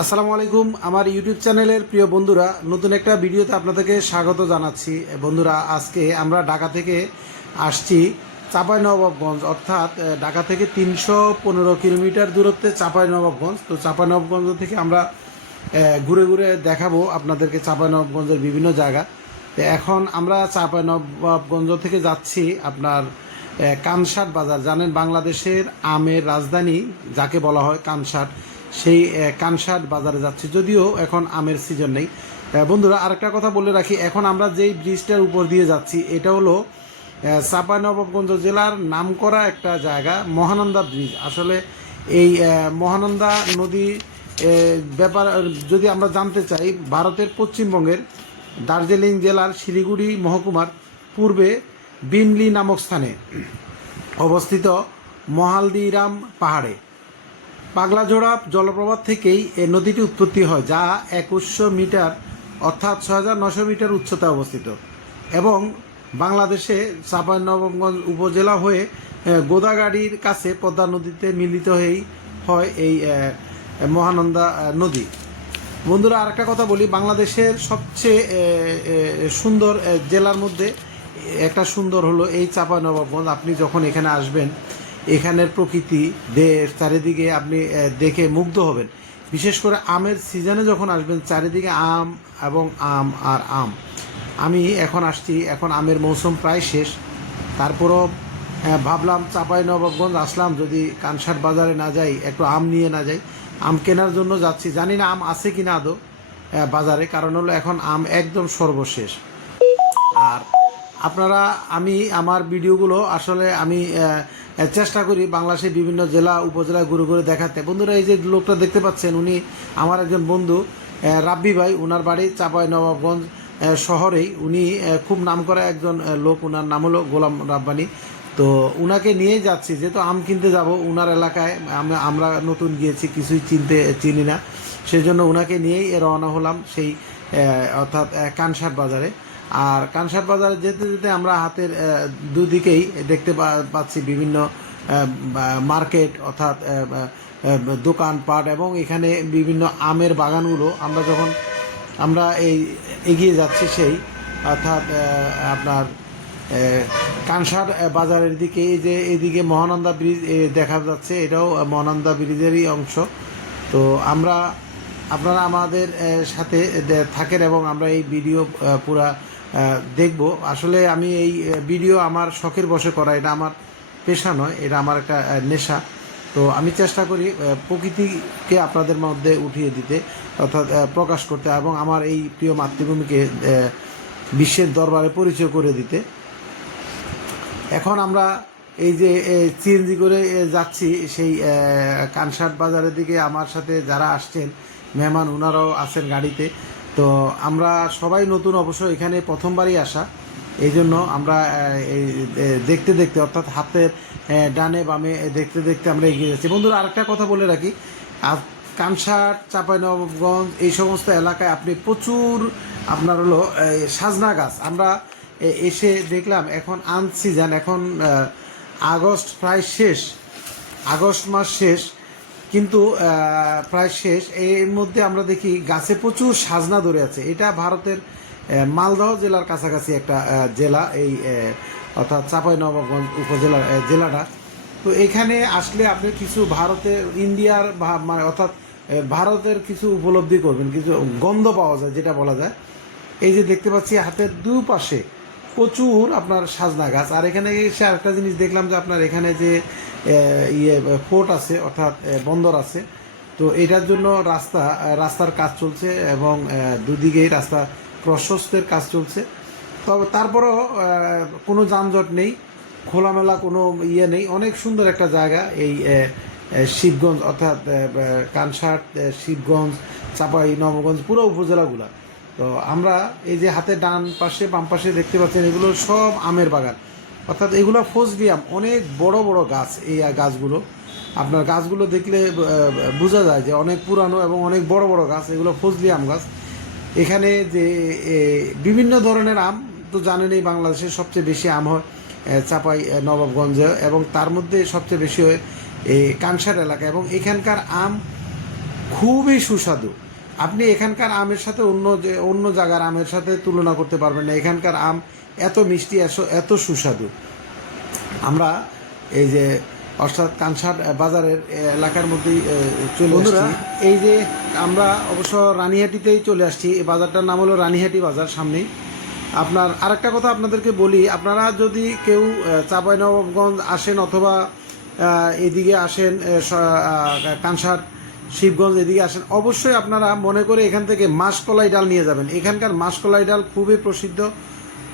আসসালামু আলাইকুম। আমার ইউটিউব চ্যানেলের প্রিয় বন্ধুরা, নতুন একটা ভিডিওতে আপনাদেরকে স্বাগত জানাচ্ছি। বন্ধুরা, আজকে আমরা ঢাকা থেকে আসছি চাঁপাইনবাবগঞ্জ, অর্থাৎ ঢাকা থেকে তিনশো পনেরো কিলোমিটার দূরত্বে চাঁপাইনবাবগঞ্জ। তো চাঁপাইনবাবগঞ্জ থেকে আমরা ঘুরে ঘুরে দেখাবো আপনাদেরকে চাঁপাইনবাবগঞ্জের বিভিন্ন জায়গা। এখন আমরা চাঁপাইনবাবগঞ্জ থেকে যাচ্ছি আপনার কানসাট বাজার। জানেন, বাংলাদেশের আমের রাজধানী, যাকে বলা হয় কানসাট সেই আহ, কানসাট বাজারে যাচ্ছি। যদিও এখন আমের সিজন নেই। বন্ধুরা আরেকটা কথা বলে রাখি। এখন আমরা যেই ব্রিজটার উপর দিয়ে যাচ্ছি এটা হলো চাঁপাইনবাবগঞ্জ জেলার নামকরা একটা জায়গা মহানন্দা ব্রিজ। আসলে এই মহানন্দা নদী ব্যাপার যদি আমরা জানতে চাই ভারতের পশ্চিমবঙ্গের দার্জিলিং জেলার শিলিগুড়ি মহকুমার পূর্বে বিমলি নামক স্থানে অবস্থিত মহালদিরাম পাহাড়ে। পাগলাঝোড়া জলপ্রপাত থেকেই এই নদীটি উৎপত্তি হয়, যা একুশশো মিটার, অর্থাৎ ছয় হাজার নশো মিটার উচ্চতায় অবস্থিত। এবং বাংলাদেশে চাঁপাইনবাবগঞ্জ উপজেলা হয়ে গোদাগাড়ির কাছে পদ্মা নদীতে মিলিত হয়েই হয় এই মহানন্দা নদী। বন্ধুরা, আরেকটা কথা বলি, বাংলাদেশের সবচেয়ে সুন্দর জেলার মধ্যে একটা সুন্দর হলো এই চাঁপাইনবাবগঞ্জ। আপনি যখন এখানে আসবেন এখানের প্রকৃতি দেশ চারিদিকে আপনি দেখে মুগ্ধ হবেন। বিশেষ করে আমের সিজনে যখন আসবেন চারিদিকে আম এবং আম আর আম। আমি এখন আসছি এখন আমের মৌসুম প্রায় শেষ। তারপরও ভাবলাম চাপাই নবাবগঞ্জ আসলাম যদি কানসার বাজারে না যাই একটু আম নিয়ে না যাই। আম কেনার জন্য যাচ্ছি। জানি না আম আছে কিনা আদৌ আহ, বাজারে। কারণ হলো এখন আম একদম সর্বশেষ। আর আপনারা আমি আমার ভিডিওগুলো আসলে আমি চেষ্টা করি বাংলাদেশের বিভিন্ন জেলা, উপজেলা ঘুরে ঘুরে দেখাতে। বন্ধুরা, এই যে লোকটা দেখতে পাচ্ছেন, উনি আমার একজন বন্ধু রাব্বি ভাই। ওনার বাড়ি চাপাই নবাবগঞ্জ শহরেই। উনি খুব নামকরা একজন লোক। ওনার নাম হলো গোলাম রাব্বানি। তো উনাকে নিয়েই যাচ্ছি। যেহেতু আম কিনতে যাব, উনার এলাকায় আমরা নতুন গিয়েছি, কিছুই চিনতে, চিনি না। সেই জন্য উনাকে নিয়েই রওনা হলাম সেই অর্থাৎ কানসার বাজারে। আর কানসার বাজারে যেতে যেতে আমরা হাতের দুদিকেই দেখতে পাচ্ছি বিভিন্ন মার্কেট অর্থাৎ দোকানপাট এবং এখানে বিভিন্ন আমের বাগানগুলো আমরা যখন, আমরা এই এগিয়ে যাচ্ছি সেই, অর্থাৎ আপনার কানসার বাজারের দিকে, এই যে এদিকে মহানন্দা ব্রিজ দেখা যাচ্ছে এটাও মহানন্দা ব্রিজেরই অংশ। তো আমরা, আপনারা আমাদের সাথে থাকেন এবং আমরা এই ভিডিও পুরা দেখব। আসলে আমি এই ভিডিও আমার শখের বসে করা, এটা আমার পেশা নয়, এটা আমার একটা নেশা। তো আমি চেষ্টা করি প্রকৃতিকে আপনাদের মধ্যে উঠিয়ে দিতে, অর্থাৎ প্রকাশ করতে এবং আমার এই প্রিয় মাতৃভূমিকে বিশ্বের দরবারে পরিচয় করে দিতে। এখন আমরা এই যে সিএনজি করে যাচ্ছি, সেই কানসাট বাজারের দিকে। আমার সাথে যারা আসছেন, মেহমান ওনারাও আছেন গাড়িতে। তো আমরা সবাই নতুন অবশ্য এখানে প্রথমবারই আসা। এই জন্য আমরা দেখতে দেখতে, অর্থাৎ হাতের ডানে বামে দেখতে দেখতে আমরা এগিয়ে যাচ্ছি। বন্ধুরা, আরেকটা কথা বলে রাখি। আজ কানসাট চাঁপাইনবাবগঞ্জ এই সমস্ত এলাকায় আপনি প্রচুর আপনার হলো সাজনা গাছ। আমরা এসে দেখলাম, এখন আন সিজন, এখন আগস্ট প্রায় শেষ। আগস্ট মাস শেষ। কিন্তু প্রায় শেষ। এর মধ্যে আমরা দেখি গাছে প্রচুর সাজনা ধরে আছে। এটা ভারতের মালদহ জেলার কাছাকাছি একটা জেলা। এই অর্থাৎ চাঁপাইনবাবগঞ্জ উপজেলার জেলাটা। তো এখানে আসলে আপনি কিছু ভারতের ইন্ডিয়ার মানে অর্থাৎ ভারতের কিছু উপলব্ধি করবেন, কিছু গন্ধ পাওয়া যায়, যেটা বলা যায়। এই যে দেখতে পাচ্ছি, হাতের দুপাশে প্রচুর আপনার সাজনা গাছ। আর এখানে এসে আরেকটা জিনিস দেখলাম যে আপনার এখানে যে ইয়ে ফোর্ট আছে, অর্থাৎ বন্দর আছে। তো এটার জন্য রাস্তা রাস্তার কাজ চলছে এবং দুদিকেই রাস্তা প্রশস্তের কাজ চলছে। তবে তারপরেও কোনো যানজট নেই, খোলামেলা কোনো ইয়ে নেই। অনেক সুন্দর একটা জায়গা এই শিবগঞ্জ, অর্থাৎ কানসাট শিবগঞ্জ, চাপাই, নবগঞ্জ, পুরো উপজেলাগুলা। তো আমরা এই যে হাতে ডান পাশে, বাম পাশে দেখতে পাচ্ছেন, এগুলো সব আমের বাগান। অর্থাৎ এগুলো ফজলি আম অনেক বড় বড় গাছ এই গাছগুলো। আপনার গাছগুলো দেখলে বোঝা যায় যে অনেক পুরানো এবং অনেক বড় বড় গাছ, এগুলো ফজলি আম গাছ। এখানে যে বিভিন্ন ধরনের আম, তো জানেনই বাংলাদেশের সবচেয়ে বেশি আম হয় চাপাই নবাবগঞ্জে এবং তার মধ্যে সবচেয়ে বেশি হয় এই কানসার এলাকা। এবং এখানকার আম খুবই সুস্বাদু। আপনি এখানকার আমের সাথে অন্য যে, অন্য জায়গার আমের সাথে তুলনা করতে পারবেন না। এখানকার আম এত মিষ্টি, এত- সুস্বাদু। আমরা এই যে, অর্থাৎ কানসার বাজারের এলাকার মধ্যেই চলে আসছি। এই যে আমরা অবশ্য রানীহাটিতেই চলে আসছি। এই বাজারটার নাম হলো রানীহাটি বাজার সামনেই। আপনার আরেকটা কথা আপনাদেরকে বলি, আপনারা যদি কেউ চাঁপাইনবাবগঞ্জ আসেন অথবা এদিকে আসেন কানসার শিবগঞ্জ এদিকে আসেন। অবশ্যই আপনারা মনে করে এখান থেকে মাসকলাই ডাল নিয়ে যাবেন। এখানকার মাসকলাই ডাল খুবই প্রসিদ্ধ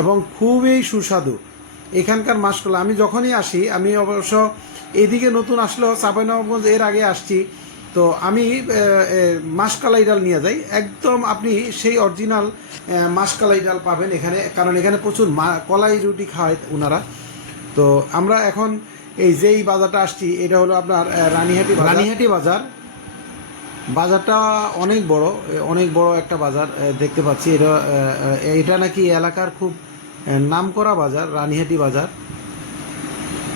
এবং খুবই সুস্বাদু। এখানকার মাসকলাই, আমি যখনই আসি, আমি অবশ্য এদিকে নতুন আসলেও চাঁপাইনবাবগঞ্জ এর আগে আসছি। তো আমি মাসকলাই ডাল নিয়ে যাই। একদম আপনি সেই অরিজিনাল মাসকলাই ডাল পাবেন এখানে, কারণ এখানে প্রচুর কলাই রুটি খায় ওনারা তো আমরা এখন এই যেই বাজারটা আসছি, এটা হলো আপনার রানীহাটি। রানীহাটি বাজার। বাজারটা অনেক বড় অনেক বড় একটা বাজার দেখতে পাচ্ছি। এটা এটা নাকি এলাকার খুব এ, নামকরা বাজার রানীহাটি বাজার।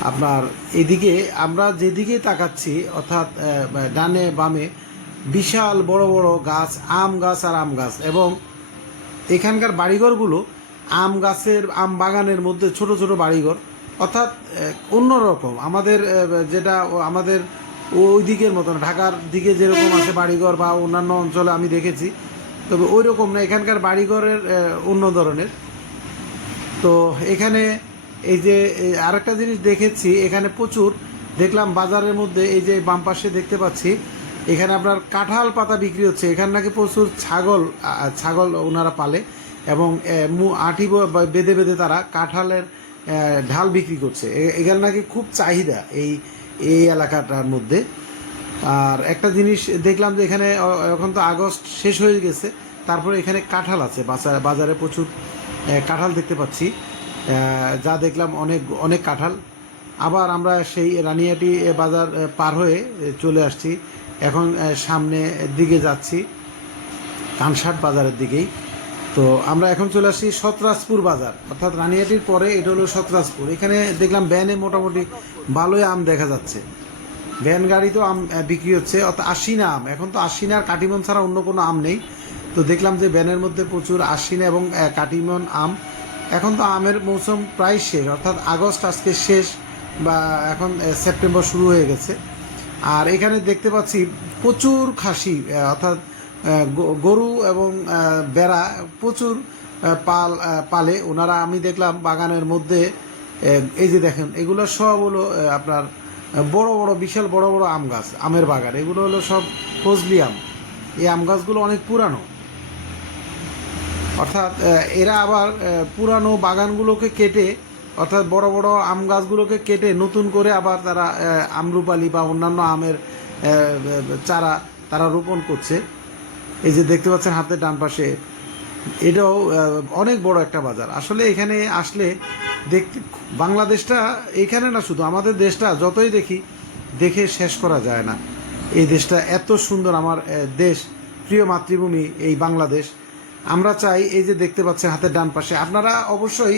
আপনার এদিকে আমরা যেদিকে তাকাচ্ছি অর্থাৎ ডানে বামে বিশাল বড় বড় গাছ আম গাছ আর আম গাছ এবং এখানকার বাড়িঘরগুলো আম গাছের আম বাগানের মধ্যে ছোট ছোট বাড়িঘর। অর্থাৎ অন্যরকম। আমাদের যেটা আমাদের ওই দিকের মতন ঢাকার দিকে যেরকম আছে বাড়িঘর বা অন্যান্য অঞ্চলে আমি দেখেছি, তবে ওই রকম না। এখানকার বাড়িঘরের অন্য ধরনের। তো এখানে এই যে আরেকটা জিনিস দেখেছি, এখানে প্রচুর, দেখলাম বাজারের মধ্যে এই যে বাম পাশে দেখতে পাচ্ছি, এখানে আপনার কাঁঠাল পাতা বিক্রি হচ্ছে। এখানে নাকি প্রচুর ছাগল ছাগল ওনারা পালে এবং আঠি বেঁধে বেঁধে তারা কাঁঠালের ঢাল বিক্রি করছে। এখানে নাকি খুব চাহিদা এই এই এলাকাটার মধ্যে। আর একটা জিনিস দেখলাম যে এখানে এখন তো আগস্ট শেষ হয়ে গেছে, তারপরে এখানে কাঁঠাল আছে, বাজারে বাজারে প্রচুর কাঁঠাল দেখতে পাচ্ছি। যা দেখলাম অনেক অনেক কাঁঠাল। আবার আমরা সেই রানিয়াটি বাজার পার হয়ে চলে আসছি। এখন সামনে দিকে যাচ্ছি, কানসাট বাজারের দিকেই। তো আমরা এখন চলে আসছি সতরাজপুর বাজার। অর্থাৎ রানিয়াটির পরে এটা হলো সতরাজপুর। এখানে দেখলাম ভ্যানে মোটামুটি ভালোই আম দেখা যাচ্ছে। ভ্যান গাড়িতেও আম বিক্রি হচ্ছে। অর্থাৎ আশিনা আম। এখন তো আশিনা আর কাটিমন ছাড়া অন্য কোনো আম নেই। তো দেখলাম যে ভ্যানের মধ্যে প্রচুর আশিনা এবং কাটিমন আম। এখন তো আমের মৌসুম প্রায় শেষ। অর্থাৎ আগস্ট আজকে শেষ বা এখন সেপ্টেম্বর শুরু হয়ে গেছে। আর এখানে দেখতে পাচ্ছি প্রচুর খাসি অর্থাৎ গরু এবং বেড়া প্রচুর পাল পালে। ওনারা আমি দেখলাম বাগানের মধ্যে এই যে দেখেন, এগুলো সব হলো আপনার বড় বড়, বিশাল বড় বড় আম গাছ, আমের বাগান। এগুলো হলো সব ফজলি আম। এই আম গাছগুলো অনেক পুরানো। অর্থাৎ এরা আবার পুরানো বাগানগুলোকে কেটে, অর্থাৎ বড় বড় আম গাছগুলোকে কেটে নতুন করে আবার তারা আমরুপালি বা অন্যান্য আমের চারা তারা রোপণ করছে। এই যে দেখতে পাচ্ছেন হাতের ডান পাশে, এটাও অনেক বড় একটা বাজার। আসলে এখানে আসলে দেখতে, বাংলাদেশটা এখানে না শুধু, আমাদের দেশটা যতই দেখি, দেখে শেষ করা যায় না। এই দেশটা এত সুন্দর, আমার দেশ, প্রিয় মাতৃভূমি এই বাংলাদেশ। আমরা চাই এই যে দেখতে পাচ্ছেন হাতের ডান পাশে। আপনারা অবশ্যই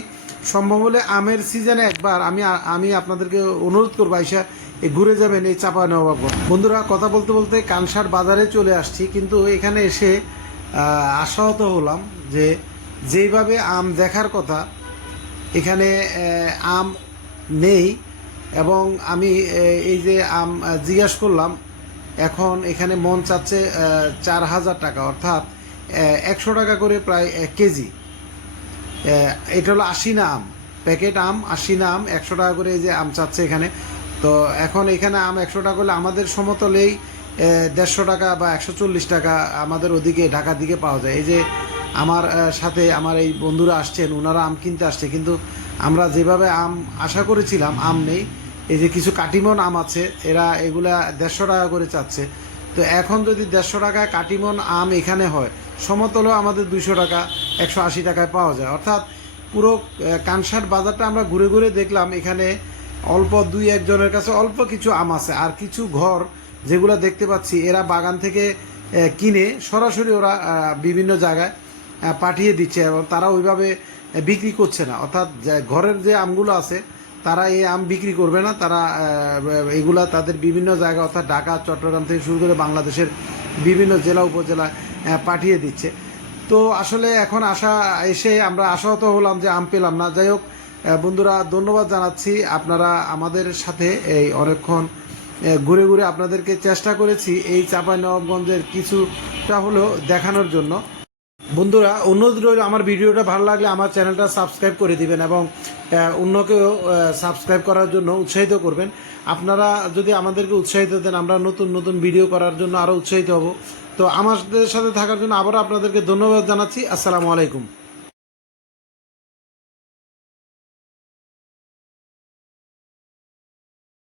সম্ভব হলে আমের সিজনে একবার আমি আমি আপনাদেরকে অনুরোধ করব আইসা ঘুরে যাবেন এই চাপা নবাবগঞ্জ বন্ধুরা, কথা বলতে বলতে কানসার বাজারে চলে আসছি, কিন্তু এখানে এসে আশাহত হলাম যে যেইভাবে আম দেখার কথা, এখানে আম নেই এবং আমি এই যে আম জিজ্ঞাস করলাম, এখন এখানে মন চাচ্ছে চার হাজার টাকা। অর্থাৎ একশো টাকা করে প্রায় এক কেজি। এটা হলো আশিনা আম প্যাকেট আম আশিনা আম একশো টাকা করে এই যে আম চাচ্ছে এখানে। তো এখন এখানে আম একশো টাকা হলে আমাদের সমতলেই দেড়শো টাকা বা একশো চল্লিশ টাকা আমাদের ওদিকে, ঢাকার দিকে পাওয়া যায়। এই যে আমার সাথে আমার এই বন্ধুরা আসছেন, ওনারা আম কিনতে আসছে। কিন্তু আমরা যেভাবে আম আশা করেছিলাম, আম নেই। এই যে কিছু কাটিমন আম আছে, এরা এগুলা দেড়শো টাকা করে চাচ্ছে। তো এখন যদি দেড়শো টাকায় কাটিমন আম এখানে হয় সমতলেও আমাদের দুইশো টাকা একশো আশি টাকায় পাওয়া যায়। অর্থাৎ পুরো আহ, কানসাট বাজারটা আমরা ঘুরে ঘুরে দেখলাম এখানে অল্প দুই একজনের কাছে অল্প কিছু আম আছে। আর কিছু ঘর যেগুলো দেখতে পাচ্ছি এরা বাগান থেকে কিনে সরাসরি ওরা বিভিন্ন জায়গায় পাঠিয়ে দিচ্ছে এবং তারা ওইভাবে বিক্রি করছে না। অর্থাৎ ঘরের যে আমগুলো আছে তারা এই আম বিক্রি করবে না। তারা এগুলা তাদের বিভিন্ন জায়গা অর্থাৎ ঢাকা চট্টগ্রাম থেকে শুরু করে বাংলাদেশের বিভিন্ন জেলা উপজেলায় পাঠিয়ে দিচ্ছে। তো আসলে এখন আশা এসে আমরা আশাহত হলাম যে আম পেলাম না। যাই হোক বন্ধুরা, ধন্যবাদ জানাচ্ছি। আপনারা আমাদের সাথে এই অনেকক্ষণ ঘুরে ঘুরে আপনাদেরকে চেষ্টা করেছি এই চাঁপাইনবাবগঞ্জের কিছুটা হলেও দেখানোর জন্য। বন্ধুরা, অনুরোধ রইল, আমার ভিডিওটা ভালো লাগলে আমার চ্যানেলটা সাবস্ক্রাইব করে দিবেন এবং অন্যকেও সাবস্ক্রাইব করার জন্য উৎসাহিত করবেন। আপনারা যদি আমাদেরকে উৎসাহিত দেন, আমরা নতুন নতুন ভিডিও করার জন্য আরও উৎসাহিত হব। তো আমাদের সাথে থাকার জন্য আবারও আপনাদেরকে ধন্যবাদ জানাচ্ছি। আসসালামু আলাইকুম।